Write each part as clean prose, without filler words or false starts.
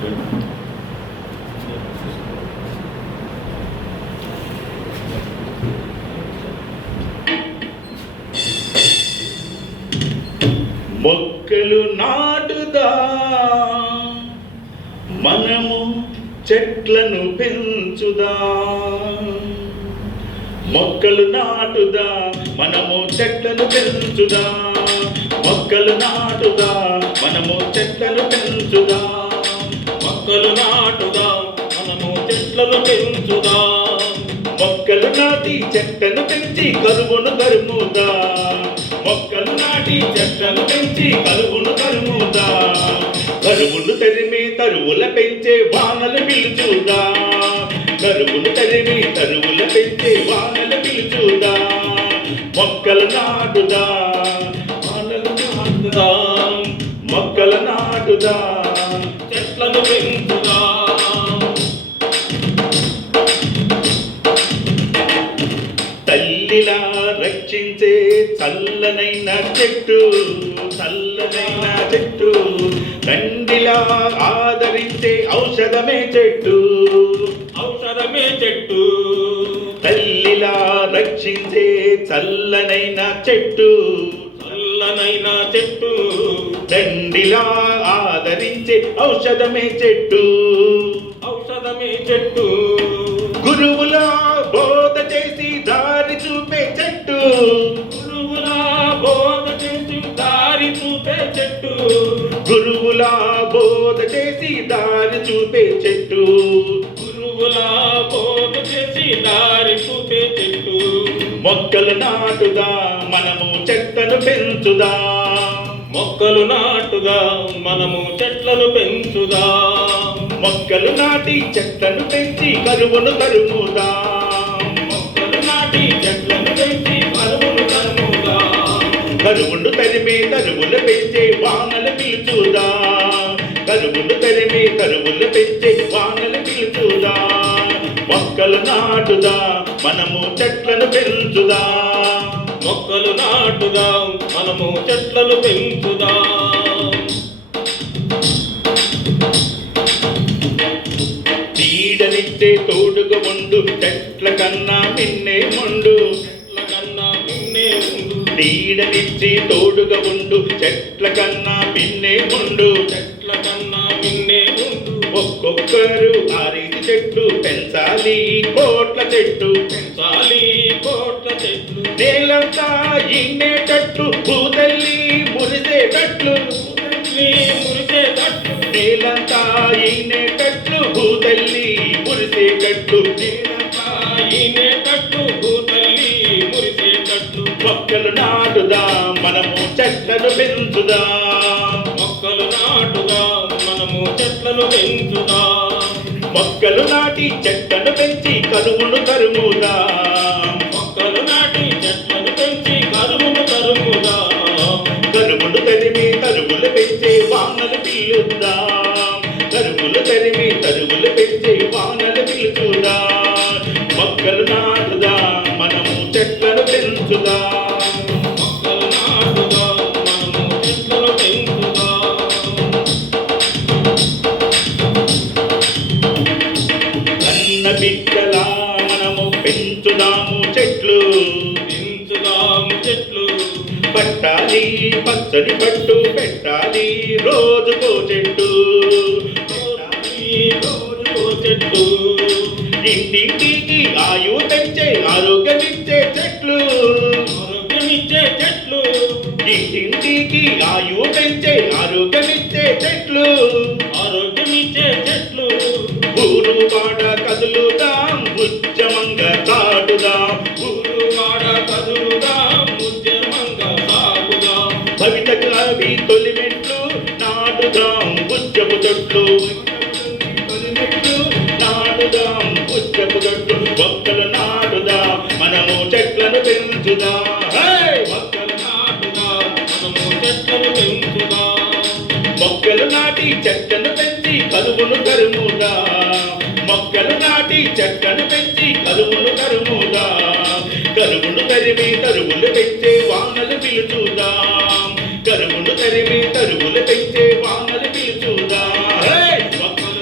మొక్కలు నాటుదా, మనము చెట్లను పెంచుదా. మొక్కలు నాటుదా, మనము చెట్లను పెంచుదా. మొక్కలు నాటుదా, మనము చెట్లను పెంచుదా. మొక్కలు నాటుదా, మనము చెట్లను పెంచుదా. మొక్కలు నాటి చెట్లను పెంచి కరువును తరుముదా. మొక్కలు నాటి చెట్లను పెంచి కరువును తరుముదా. కరువును తరిమి తరువుల పెంచే వానలు పిలుచుదా. కరువును తరిమి తరువుల పెంచే వానలు పిలుచుదా. మొక్కలు నాటుదా, వానలు నాటుదా. మొక్కలు నాటుదా, చెట్లను పెంచుదా. తల్లిలా రక్షించే చల్లనైన చెట్టు, చల్లనైన చెట్టు. తండ్రిలా ఆదరించే ఔషధమే చెట్టు, ఔషధమే చెట్టు. తల్లిలా రక్షించే చల్లనైన చెట్టు, చల్లనైన చెట్టు. తండ్రిలా ఆదరించే ఔషధమే చెట్టు, ఔషధమే చెట్టు. గురువులా బోధ చేసి దారి చూపే చెట్టు, గురువులా బోధ చేసి దారి చూపే చెట్టు. గురువులా బోధ చేసి దారి చూపే చెట్టు. గురువులా బోధ చేసి దారి చూపే చెట్టు. మొక్కలు నాటుదా, మనము చెట్లను పెంచుదా. మొక్కలు నాటుదా, మనము చెట్లను పెంచుదా. మొక్కలు నాటి చెట్లను పెంచి కరువును తరుముదా. మొక్కలు నాటి చెట్లను పెంచి కరువును తరుముదా. కరువును తరిమి తరువులు పెంచే వానలు పిలుచుదా. కరువును తరిమి తరువులు పెంచే వానలు పిలుచుదా. మొక్కలు నాటుదా, మనము చెట్లను పెంచుదా. మొక్కలు నాటుదా, మనము చెట్లను పెంచుదా. నీడనిచ్చే తోడుగా ఉండు, చెట్ల కన్నా మిన్నే ముండు. చెట్ల కన్నా మిన్నే ముందు. నీడనిచ్చి తోడుగా ఉండు, చెట్ల కన్నా మిన్నే ముండు. చెట్ల కన్నా మిన్నే ముందు. ఒక్కొక్కరు ఆరేసి చెట్లు పెంచాలి, కోట్ల చెట్టు పెంచాలి, కోట్ల చెట్లు. నేలంతా ఇండేటట్లు, భూతల్లి మురిసేటట్లు. మురిసేటట్లు. నేలంతా ఇండేటట్లు, భూతల్లి మురిసేటట్లు. నేలంతా ఈనేటట్లు, భూతల్లి మురిసేటట్లు. మొక్కలు నాటుదా, మనము చెట్లను పెంచుదా. మొక్కలు నాటుదా, మనము చెట్లను పెంచుదా. మొక్కలు నాటి చెట్లను పెంచి కరువును తరుముదా. మొక్కలు నాటి చెట్లను పెంచి కరువును తరుముదా. కరువును తరిమి తరువులు పెంచే వానలు పిలుదా. కరువులు తరిమి తరువులు పెంచే వానలు పిలుచుదా. మొక్కలు నాటుదా, మనము చెట్లను పెంచుదా. మొక్కలు నాటుదా, మనము చెట్లను పెంచుదా. కన్న బిడ్డలా మనము పెంచుదాము చెట్లు. పెంచుదాము చెట్లు. పట్టాలి పచ్చడి పట్టు, పెట్టాలి రోజుకో చెట్టు. రోజుకో చెట్టు. ఇంటింటికి ఆయు పెంచే ఆరోగ్యమిచ్చే చెట్లు. ఆరోగ్యమిచ్చే చెట్లు. ఇంటింటికి ఆయు పెంచే ఆరోగ్యమిచ్చే చెట్లు. ఆరోగ్యమిచ్చే చెట్లు. ఊరు పాడ కదులుదాం, ఉద్యమంగా చాటుదాం. ఊరు వాడ కదులుదాం, ఉద్యమంగా సాగుదాం. భవితకు అవి తొలి మెట్లు నాటుదాం, ఉద్యపు తొట్లు. నాటుదాం, ఉద్యపు తొట్లు. మొక్కలు నాటుదాం, మనము చెట్లను పెంచుదాం. మొక్కలు నాటుదా, మనము చెట్లను పెంచుదా. మొక్కలు నాటి చెట్లను పెంచి కరువును తరుముదా. మొక్కలు నాటి చెట్లను పెంచి కరువును తరుముదా. కరువును తరిమి తరువులు పెంచే వానలు పిలుచుదా. కరువును తరిమి తరువులు పెంచే వానలు పిలుచుదా. మొక్కలు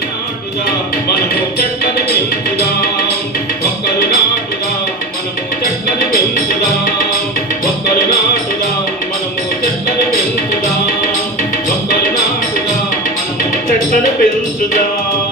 చెట్లను పెంచుదాం